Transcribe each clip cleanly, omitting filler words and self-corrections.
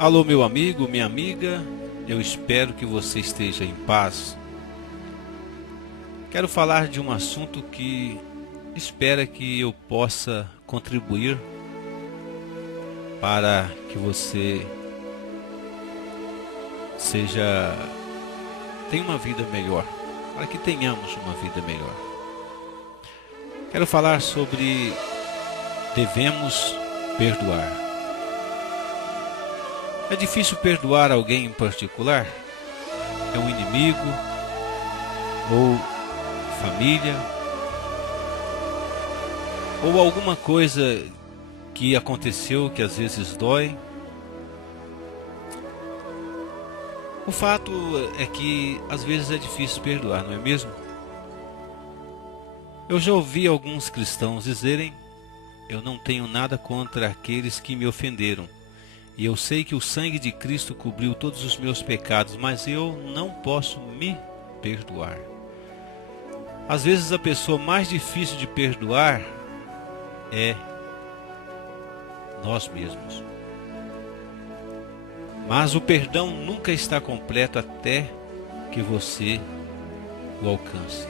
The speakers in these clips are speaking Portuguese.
Alô, meu amigo, minha amiga, eu espero que você esteja em paz. Quero falar de um assunto que espero que eu possa contribuir para que você tenha uma vida melhor, para que tenhamos uma vida melhor. Quero falar sobre devemos perdoar. É difícil perdoar alguém em particular? É um inimigo ou família ou alguma coisa que aconteceu que às vezes dói? O fato é que às vezes é difícil perdoar, não é mesmo? Eu já ouvi alguns cristãos dizerem: eu não tenho nada contra aqueles que me ofenderam. E eu sei que o sangue de Cristo cobriu todos os meus pecados, mas eu não posso me perdoar. Às vezes a pessoa mais difícil de perdoar é nós mesmos. Mas o perdão nunca está completo até que você o alcance.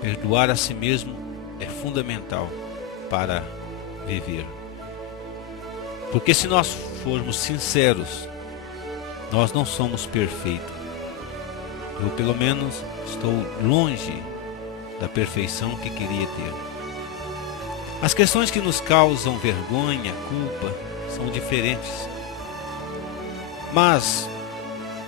Perdoar a si mesmo é fundamental para viver. Porque se nós formos sinceros, nós não somos perfeitos. Eu, pelo menos, estou longe da perfeição que queria ter. As questões que nos causam vergonha, culpa, são diferentes. Mas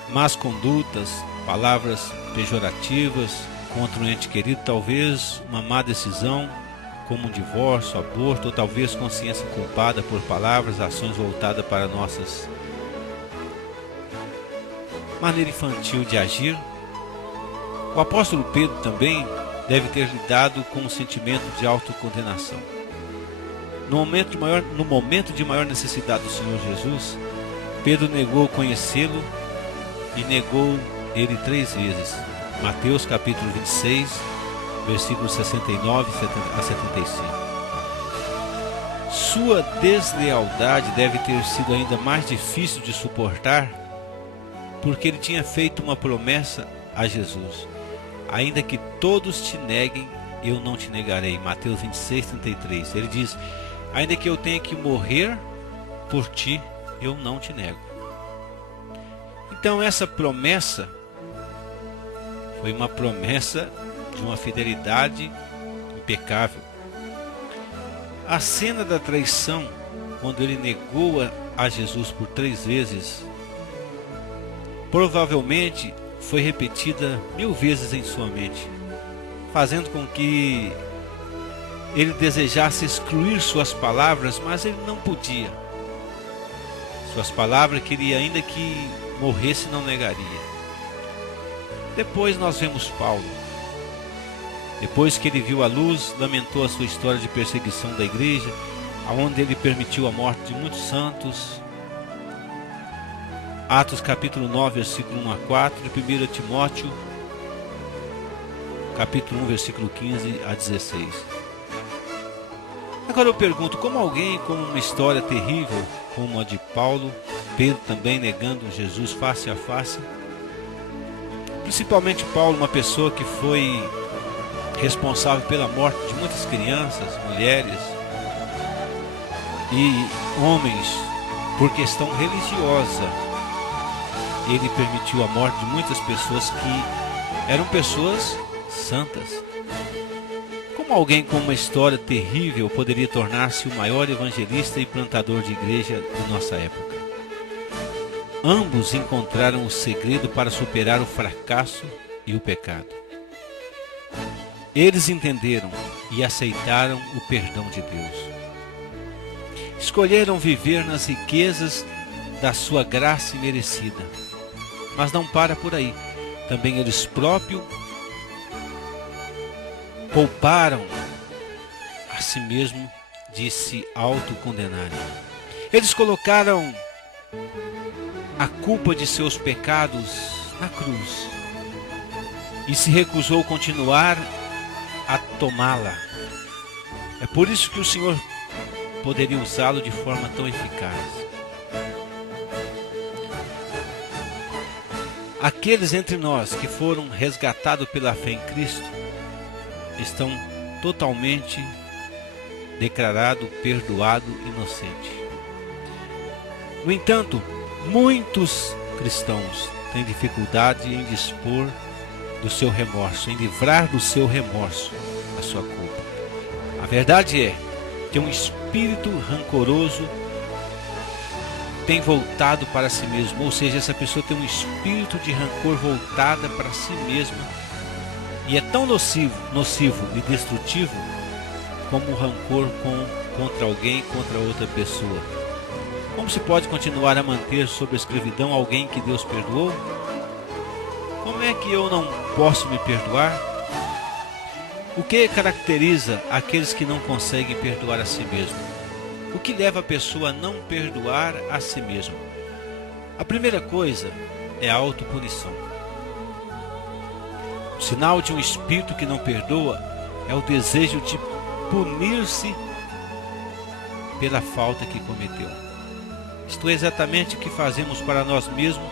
más condutas, palavras pejorativas contra um ente querido, talvez uma má decisão, como um divórcio, aborto, ou talvez consciência culpada por palavras, ações voltadas para nossas maneira infantil de agir. O apóstolo Pedro também deve ter lidado com o sentimento de autocondenação. No momento de maior necessidade do Senhor Jesus, Pedro negou conhecê-lo e negou ele 3 vezes. Mateus capítulo 26, versículos 69 a 75. Sua deslealdade deve ter sido ainda mais difícil de suportar, porque ele tinha feito uma promessa a Jesus: ainda que todos te neguem, eu não te negarei. Mateus 26, 33. Ele diz: ainda que eu tenha que morrer por ti, eu não te nego. Então essa promessa foi uma promessa de uma fidelidade impecável. A cena da traição, quando ele negou a Jesus por 3 vezes, provavelmente foi repetida 1000 vezes em sua mente, fazendo com que ele desejasse excluir suas palavras, mas ele não podia. Suas palavras que ele, ainda que morresse, não negaria. Depois nós vemos Paulo. Depois que ele viu a luz, lamentou a sua história de perseguição da igreja, aonde ele permitiu a morte de muitos santos. Atos capítulo 9, versículo 1 a 4, e 1 Timóteo capítulo 1, versículo 15 a 16. Agora eu pergunto, como alguém com uma história terrível como a de Paulo, Pedro também negando Jesus face a face, principalmente Paulo, uma pessoa que foi responsável pela morte de muitas crianças, mulheres e homens por questão religiosa, ele permitiu a morte de muitas pessoas que eram pessoas santas. Como alguém com uma história terrível poderia tornar-se o maior evangelista e plantador de igreja da nossa época? Ambos encontraram o segredo para superar o fracasso e o pecado. Eles entenderam e aceitaram o perdão de Deus. Escolheram viver nas riquezas da sua graça imerecida. Mas não para por aí. Também eles próprios pouparam a si mesmo de se autocondenarem. Eles colocaram a culpa de seus pecados na cruz e se recusou a continuar a tomá-la. É por isso que o Senhor poderia usá-lo de forma tão eficaz. Aqueles entre nós que foram resgatados pela fé em Cristo estão totalmente declarado, perdoado, inocente. No entanto, muitos cristãos têm dificuldade em dispor do seu remorso, em livrar do seu remorso a sua culpa. A verdade é que um espírito rancoroso tem voltado para si mesmo, ou seja, essa pessoa tem um espírito de rancor voltada para si mesma e é tão nocivo e destrutivo como o rancor contra alguém, contra outra pessoa. Como se pode continuar a manter sob a escravidão alguém que Deus perdoou? Como é que eu não posso me perdoar? O que caracteriza aqueles que não conseguem perdoar a si mesmo? O que leva a pessoa a não perdoar a si mesmo? A primeira coisa é a autopunição. O sinal de um espírito que não perdoa é o desejo de punir-se pela falta que cometeu. Isto é exatamente o que fazemos para nós mesmos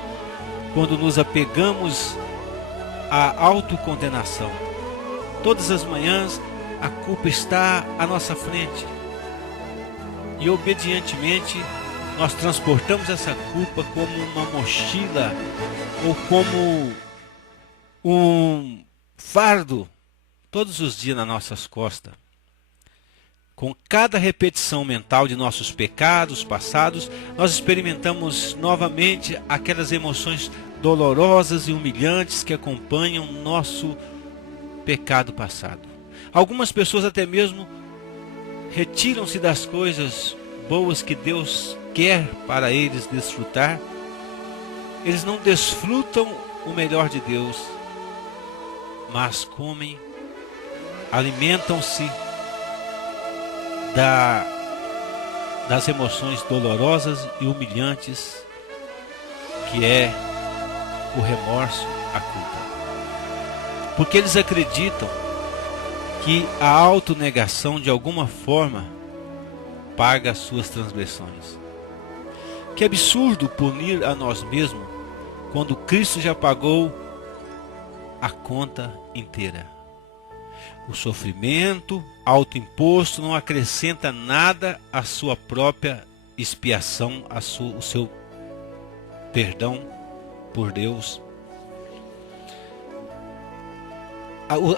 quando nos apegamos à autocondenação. Todas as manhãs a culpa está à nossa frente e obedientemente nós transportamos essa culpa como uma mochila ou como um fardo todos os dias nas nossas costas. Com cada repetição mental de nossos pecados passados, nós experimentamos novamente aquelas emoções dolorosas e humilhantes que acompanham nosso pecado passado. Algumas pessoas até mesmo retiram-se das coisas boas que Deus quer para eles desfrutar. Eles não desfrutam o melhor de Deus, mas comem, alimentam-se das emoções dolorosas e humilhantes que é o remorso, a culpa. Porque eles acreditam que a autonegação de alguma forma paga as suas transgressões. Que absurdo punir a nós mesmos quando Cristo já pagou a conta inteira. O sofrimento autoimposto não acrescenta nada à sua própria expiação, o seu perdão por Deus.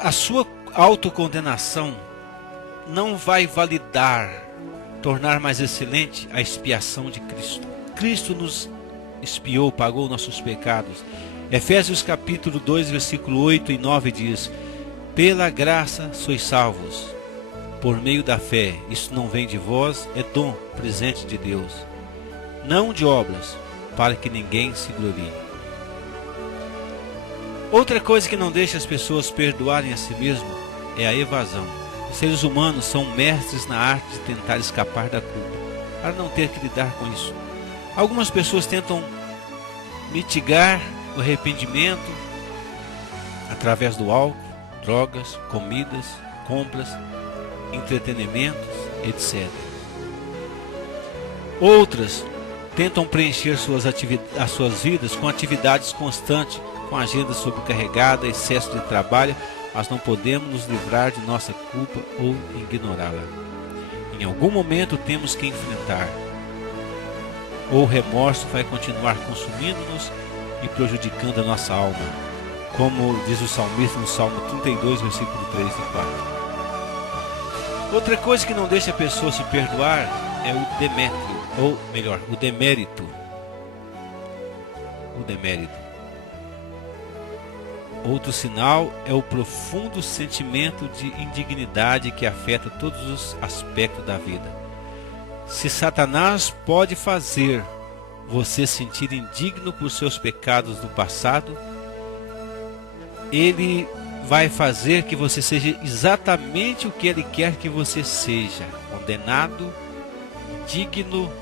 A sua autocondenação não vai validar, tornar mais excelente a expiação de Cristo. Cristo nos expiou, pagou nossos pecados. Efésios capítulo 2, versículo 8 e 9 diz: pela graça sois salvos, por meio da fé. Isso não vem de vós, é dom, presente de Deus, não de obras, para que ninguém se glorie. Outra coisa que não deixa as pessoas perdoarem a si mesmo é a evasão. Os seres humanos são mestres na arte de tentar escapar da culpa, para não ter que lidar com isso. Algumas pessoas tentam mitigar o arrependimento através do álcool, drogas, comidas, compras, entretenimentos, etc. Outras tentam preencher as suas vidas com atividades constantes, com agenda sobrecarregada, excesso de trabalho, mas não podemos nos livrar de nossa culpa ou ignorá-la. Em algum momento temos que enfrentar, ou o remorso vai continuar consumindo-nos e prejudicando a nossa alma. Como diz o salmista no Salmo 32, versículo 3 e 4. Outra coisa que não deixa a pessoa se perdoar é o demétrio, ou melhor, o demérito. O demérito. Outro sinal é o profundo sentimento de indignidade que afeta todos os aspectos da vida. Se Satanás pode fazer você sentir indigno por seus pecados do passado, ele vai fazer que você seja exatamente o que ele quer que você seja: condenado, indigno,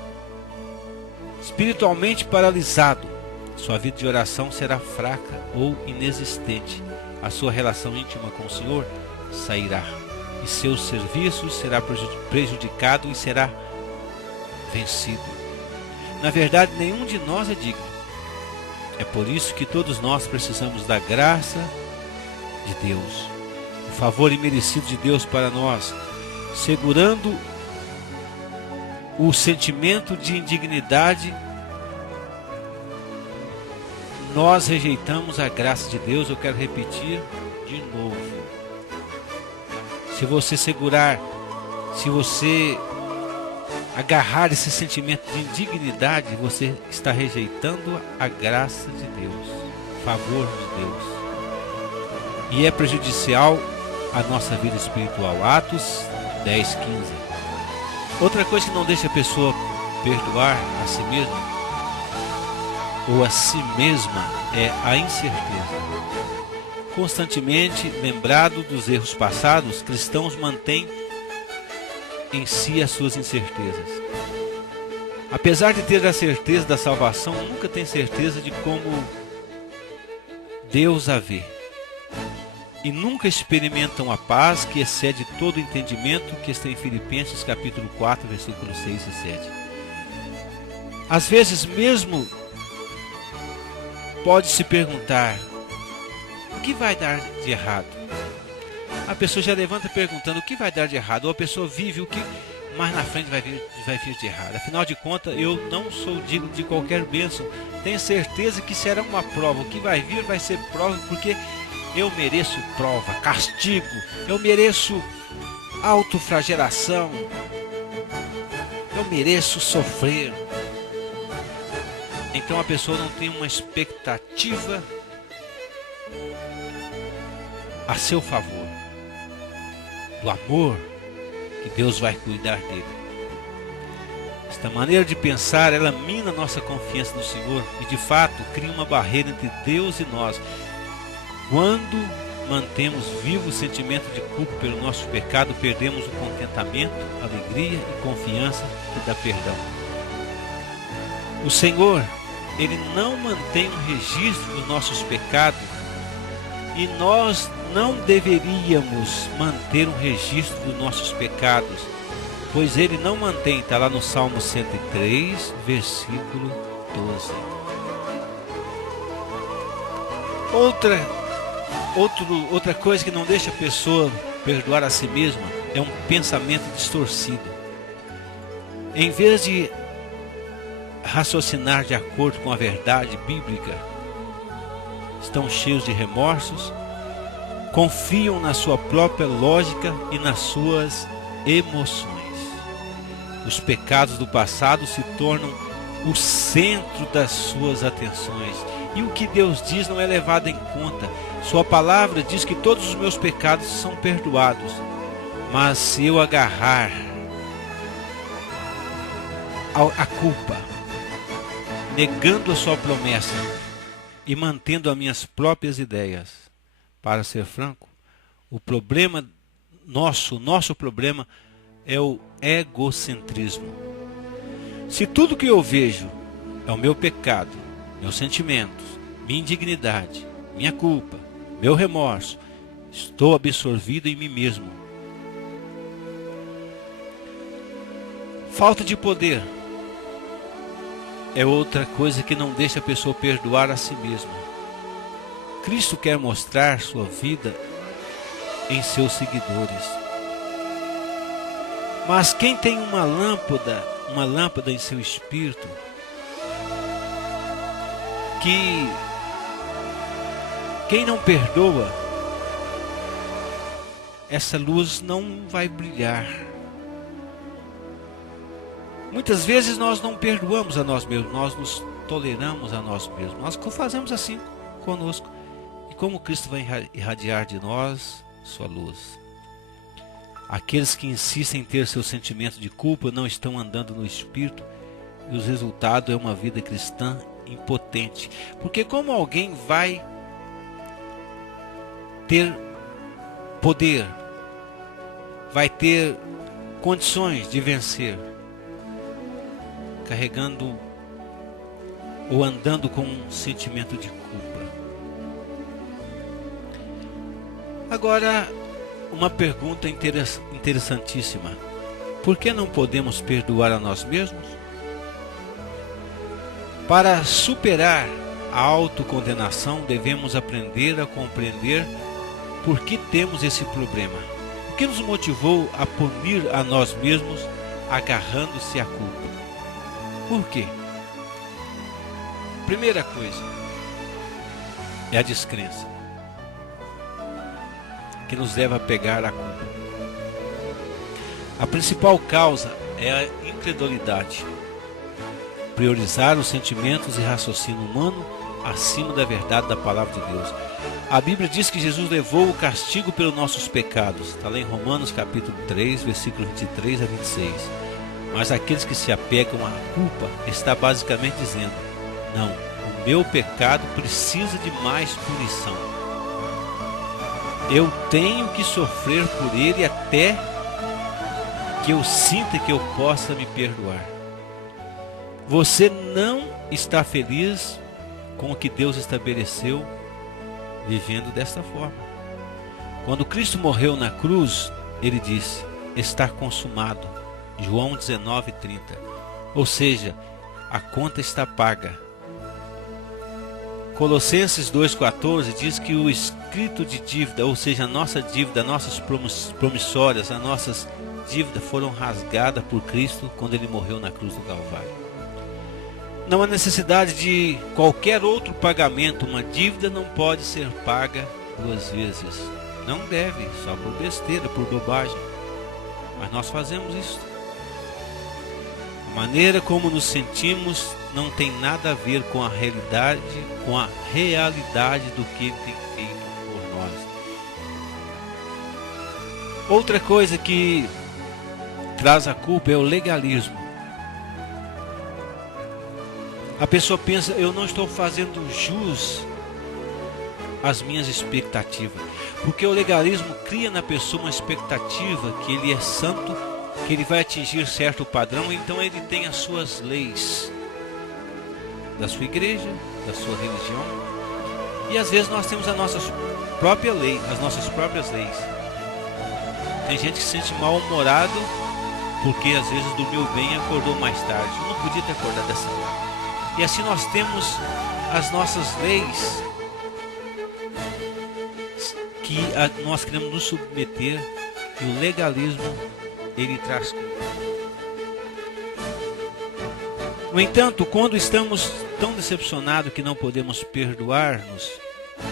espiritualmente paralisado. Sua vida de oração será fraca ou inexistente. A sua relação íntima com o Senhor sairá, e seu serviço será prejudicado e será vencido. Na verdade, nenhum de nós é digno. É por isso que todos nós precisamos da graça de Deus, o favor imerecido de Deus para nós, segurando o sentimento de indignidade. Nós rejeitamos a graça de Deus. Eu quero repetir de novo. Se você segurar, se você agarrar esse sentimento de indignidade, você está rejeitando a graça de Deus, o favor de Deus. E é prejudicial à nossa vida espiritual. Atos 10:15. Outra coisa que não deixa a pessoa perdoar a si mesma ou a si mesma é a incerteza. Constantemente lembrado dos erros passados, cristãos mantêm em si as suas incertezas. Apesar de ter a certeza da salvação, nunca tem certeza de como Deus a vê. E nunca experimentam a paz que excede todo entendimento, que está em Filipenses capítulo 4, versículos 6 e 7. Às vezes mesmo pode se perguntar: o que vai dar de errado? A pessoa já levanta perguntando o que vai dar de errado. Ou a pessoa vive o que mais na frente vai vir de errado. Afinal de contas, eu não sou digno de qualquer bênção. Tenho certeza que será uma prova. O que vai vir vai ser prova, porque eu mereço prova, castigo. Eu mereço autoflagelação. Eu mereço sofrer. Então a pessoa não tem uma expectativa a seu favor, do amor que Deus vai cuidar dele. Esta maneira de pensar, ela mina nossa confiança no Senhor e de fato cria uma barreira entre Deus e nós. Quando mantemos vivo o sentimento de culpa pelo nosso pecado, perdemos o contentamento, alegria e confiança que dá perdão. O Senhor, Ele não mantém um registro dos nossos pecados, e nós não deveríamos manter um registro dos nossos pecados, pois Ele não mantém. Está lá no Salmo 103, versículo 12. Outra coisa que não deixa a pessoa perdoar a si mesma é um pensamento distorcido. Em vez de raciocinar de acordo com a verdade bíblica, estão cheios de remorsos, confiam na sua própria lógica e nas suas emoções. Os pecados do passado se tornam o centro das suas atenções, e o que Deus diz não é levado em conta. Sua palavra diz que todos os meus pecados são perdoados, mas se eu agarrar a culpa, negando a sua promessa e mantendo as minhas próprias ideias, para ser franco, o problema nosso problema é o egocentrismo. Se tudo que eu vejo é o meu pecado, meus sentimentos, minha indignidade, minha culpa, meu remorso, estou absorvido em mim mesmo. Falta de poder é outra coisa que não deixa a pessoa perdoar a si mesma. Cristo quer mostrar sua vida em seus seguidores. Mas quem tem uma lâmpada em seu espírito, quem não perdoa, essa luz não vai brilhar. Muitas vezes nós não perdoamos a nós mesmos, nós nos toleramos a nós mesmos. Nós fazemos assim conosco. E como Cristo vai irradiar de nós sua luz? Aqueles que insistem em ter seu sentimento de culpa não estão andando no Espírito, e o resultado é uma vida cristã impotente. Porque como alguém vai ter poder, vai ter condições de vencer, carregando ou andando com um sentimento de culpa? Agora, uma pergunta interessantíssima: por que não podemos perdoar a nós mesmos? Para superar autocondenação, devemos aprender a compreender por que temos esse problema. O que nos motivou a punir a nós mesmos agarrando-se à culpa? Por quê? Primeira coisa é a descrença, que nos leva a pegar a culpa. A principal causa é a incredulidade. Priorizar os sentimentos e raciocínio humano acima da verdade da palavra de Deus. A Bíblia diz que Jesus levou o castigo pelos nossos pecados. Está lá em Romanos capítulo 3, versículos 23 a 26. Mas aqueles que se apegam à culpa está basicamente dizendo: não, o meu pecado precisa de mais punição. Eu tenho que sofrer por ele até que eu sinta que eu possa me perdoar. Você não está feliz com o que Deus estabeleceu vivendo desta forma. Quando Cristo morreu na cruz, ele disse: está consumado. João 19:30. Ou seja, a conta está paga. Colossenses 2,14 diz que o escrito de dívida, ou seja, a nossa dívida, nossas promissórias, as nossas dívidas foram rasgadas por Cristo quando ele morreu na cruz do Calvário. Não há necessidade de qualquer outro pagamento. Uma dívida não pode ser paga duas vezes. Não deve, só por besteira, por bobagem. Mas nós fazemos isso. A maneira como nos sentimos não tem nada a ver com a realidade do que ele tem feito por nós. Outra coisa que traz a culpa é o legalismo. A pessoa pensa: eu não estou fazendo jus às minhas expectativas. Porque o legalismo cria na pessoa uma expectativa que ele é santo, que ele vai atingir certo padrão, então ele tem as suas leis da sua igreja, da sua religião. E às vezes nós temos a nossa própria lei, as nossas próprias leis. Tem gente que se sente mal-humorado porque às vezes dormiu bem e acordou mais tarde. Eu não podia ter acordado dessa hora. E assim nós temos as nossas leis que nós queremos nos submeter, e o legalismo ele traz culpa. No entanto, quando estamos tão decepcionados que não podemos perdoar-nos,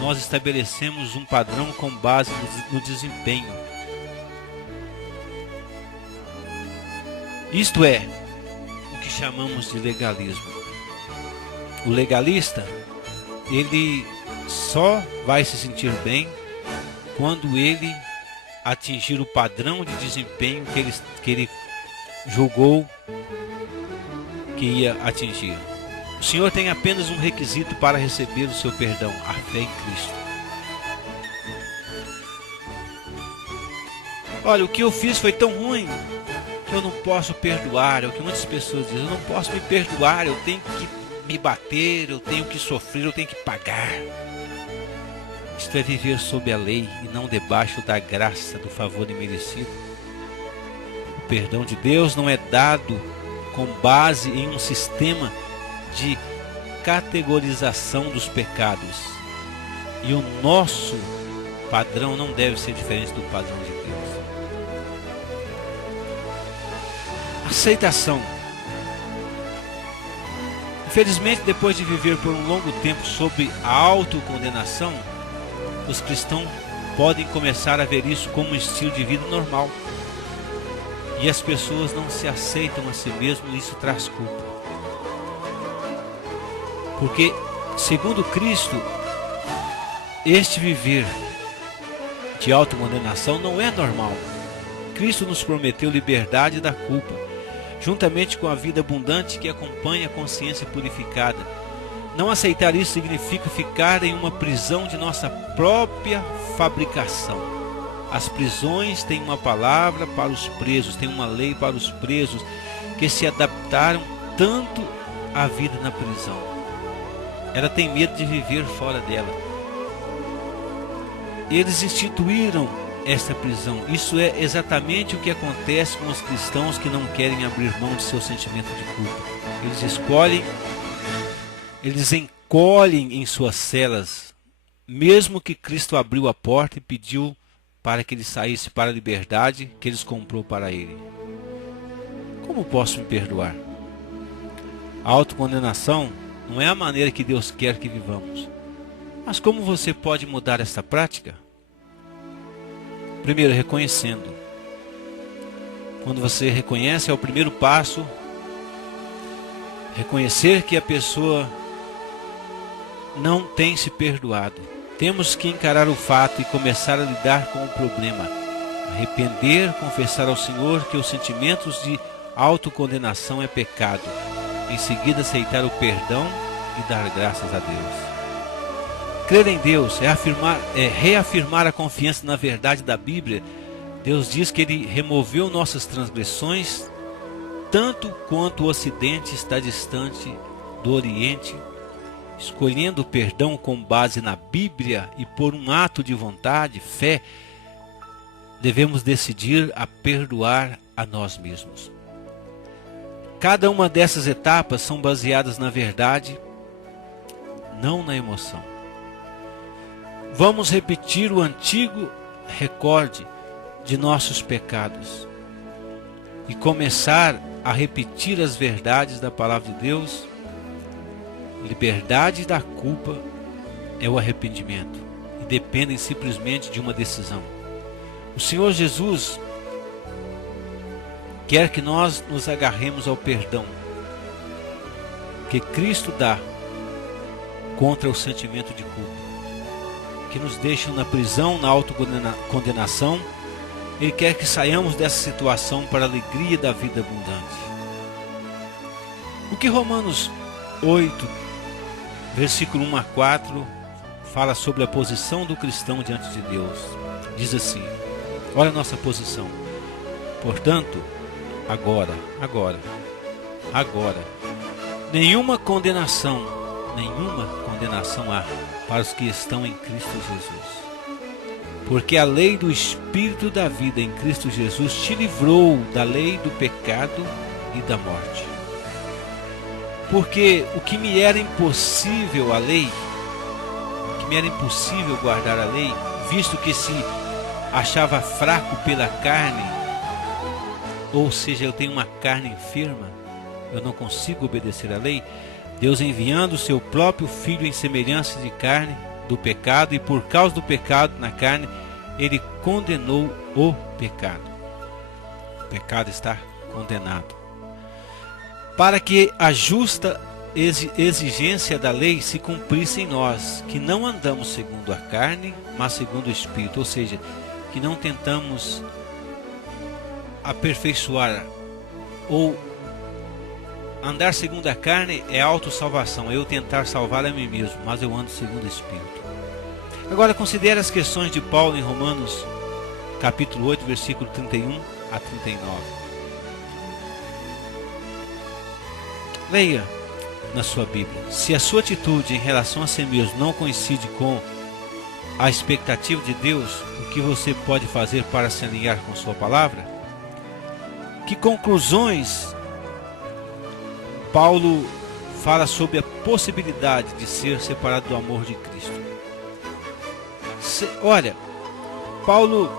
nós estabelecemos um padrão com base no desempenho. Isto é o que chamamos de legalismo. O legalista, ele só vai se sentir bem quando ele atingir o padrão de desempenho que ele julgou que ia atingir. O Senhor tem apenas um requisito para receber o seu perdão: a fé em Cristo. Olha, o que eu fiz foi tão ruim que eu não posso perdoar. É o que muitas pessoas dizem: eu não posso me perdoar, eu tenho que me bater, eu tenho que sofrer, eu tenho que pagar. Isto é viver sob a lei e não debaixo da graça, do favor imerecido. O perdão de Deus não é dado com base em um sistema de categorização dos pecados. E o nosso padrão não deve ser diferente do padrão de Deus. Aceitação. Infelizmente, depois de viver por um longo tempo sob a autocondenação, os cristãos podem começar a ver isso como um estilo de vida normal. E as pessoas não se aceitam a si mesmas, e isso traz culpa. Porque, segundo Cristo, este viver de autocondenação não é normal. Cristo nos prometeu liberdade da culpa, juntamente com a vida abundante que acompanha a consciência purificada. Não aceitar isso significa ficar em uma prisão de nossa própria fabricação. As prisões têm uma palavra para os presos, têm uma lei para os presos que se adaptaram tanto à vida na prisão. Ela tem medo de viver fora dela. Eles instituíram esta prisão. Isso é exatamente o que acontece com os cristãos que não querem abrir mão de seu sentimento de culpa. Eles escolhem, eles acolhem em suas celas, mesmo que Cristo abriu a porta e pediu para que ele saísse para a liberdade que eles comprou para ele. Como posso me perdoar? A autocondenação não é a maneira que Deus quer que vivamos. Mas como você pode mudar essa prática? Primeiro, reconhecendo. Quando você reconhece, é o primeiro passo. Reconhecer que a pessoa não tem se perdoado. Temos que encarar o fato e começar a lidar com o problema. Arrepender, confessar ao Senhor que os sentimentos de autocondenação é pecado. Em seguida, aceitar o perdão e dar graças a Deus. Crer em Deus é reafirmar a confiança na verdade da Bíblia. Deus diz que Ele removeu nossas transgressões, tanto quanto o Ocidente está distante do Oriente. Escolhendo o perdão com base na Bíblia e por um ato de vontade, fé, devemos decidir a perdoar a nós mesmos. Cada uma dessas etapas são baseadas na verdade, não na emoção. Vamos repetir o antigo recorde de nossos pecados e começar a repetir as verdades da palavra de Deus. Liberdade da culpa é o arrependimento e dependem simplesmente de uma decisão. O Senhor Jesus quer que nós nos agarremos ao perdão que Cristo dá contra o sentimento de culpa, que nos deixam na prisão, na autocondenação. Ele quer que saiamos dessa situação para a alegria da vida abundante. O que Romanos 8, versículo 1 a 4, fala sobre a posição do cristão diante de Deus. Diz assim: olha a nossa posição. Portanto, agora, nenhuma condenação há para os que estão em Cristo Jesus. Porque a lei do Espírito da vida em Cristo Jesus te livrou da lei do pecado e da morte. Porque o que me era impossível guardar a lei, visto que se achava fraco pela carne, ou seja, eu tenho uma carne enferma, eu não consigo obedecer à lei, Deus enviando o seu próprio Filho em semelhança de carne do pecado, e por causa do pecado na carne, Ele condenou o pecado. O pecado está condenado. Para que a justa exigência da lei se cumprisse em nós, que não andamos segundo a carne, mas segundo o Espírito, ou seja, que não tentamos aperfeiçoar ou andar segundo a carne é autossalvação, é eu tentar salvar a mim mesmo, mas eu ando segundo o Espírito. Agora considere as questões de Paulo em Romanos capítulo 8, versículo 31 a 39. Leia na sua Bíblia. Se a sua atitude em relação a si mesmo não coincide com a expectativa de Deus, o que você pode fazer para se alinhar com sua palavra? Que conclusões Paulo fala sobre a possibilidade de ser separado do amor de Cristo? Olha, Paulo,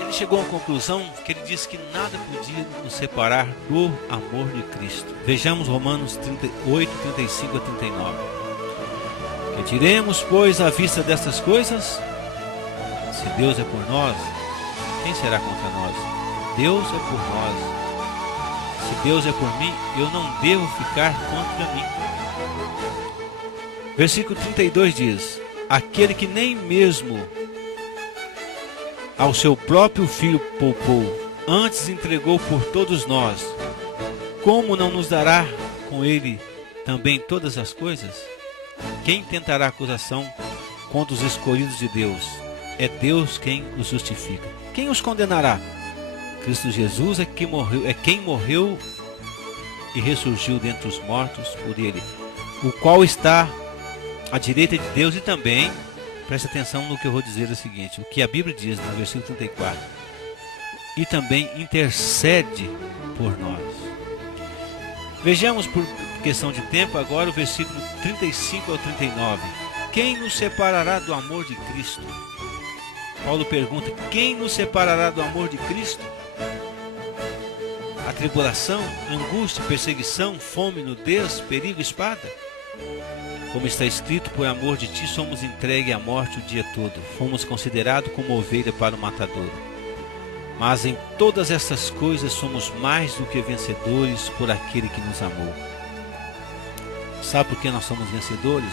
ele chegou a uma conclusão que ele disse que nada podia nos separar do amor de Cristo. Vejamos Romanos 8, 35 a 39. Que diremos, pois, à vista destas coisas? Se Deus é por nós, quem será contra nós? Deus é por nós. Se Deus é por mim, eu não devo ficar contra mim. Versículo 32 diz: aquele que nem mesmo ao seu próprio Filho poupou, antes entregou por todos nós, como não nos dará com ele também todas as coisas? Quem tentará acusação contra os escolhidos de Deus? É Deus quem os justifica. Quem os condenará? Cristo Jesus é quem morreu e ressurgiu dentre os mortos por ele, o qual está à direita de Deus. E também, preste atenção no que eu vou dizer, é o seguinte, o que a Bíblia diz no versículo 34, e também intercede por nós. Vejamos questão de tempo, agora o versículo 35 ao 39. Quem nos separará do amor de Cristo? Paulo pergunta, quem nos separará do amor de Cristo? A tribulação, angústia, perseguição, fome, nudez, perigo, espada? Como está escrito, por amor de ti somos entregues à morte o dia todo. Fomos considerados como ovelha para o matador. Mas em todas estas coisas somos mais do que vencedores por aquele que nos amou. Sabe por que nós somos vencedores?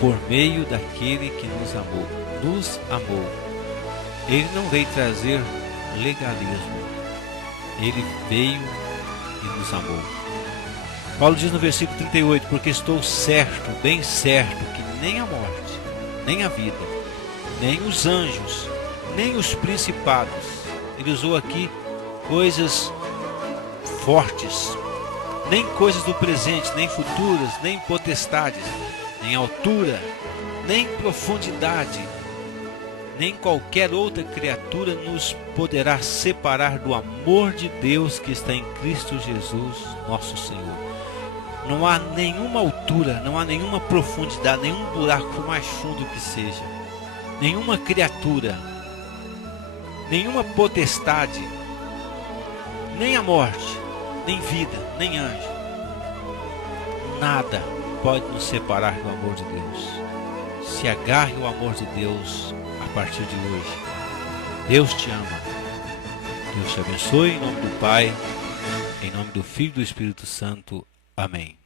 Por meio daquele que nos amou. Nos amou. Ele não veio trazer legalismo. Ele veio e nos amou. Paulo diz no versículo 38, porque estou certo, bem certo, que nem a morte, nem a vida, nem os anjos, nem os principados. Ele usou aqui coisas fortes, nem coisas do presente, nem futuras, nem potestades, nem altura, nem profundidade, nem qualquer outra criatura nos poderá separar do amor de Deus que está em Cristo Jesus, nosso Senhor. Não há nenhuma altura, não há nenhuma profundidade, nenhum buraco, por mais fundo que seja, nenhuma criatura, nenhuma potestade, nem a morte, nem vida, nem anjo, nada pode nos separar do amor de Deus. Se agarre ao amor de Deus a partir de hoje. Deus te ama. Deus te abençoe em nome do Pai, em nome do Filho e do Espírito Santo. Amém.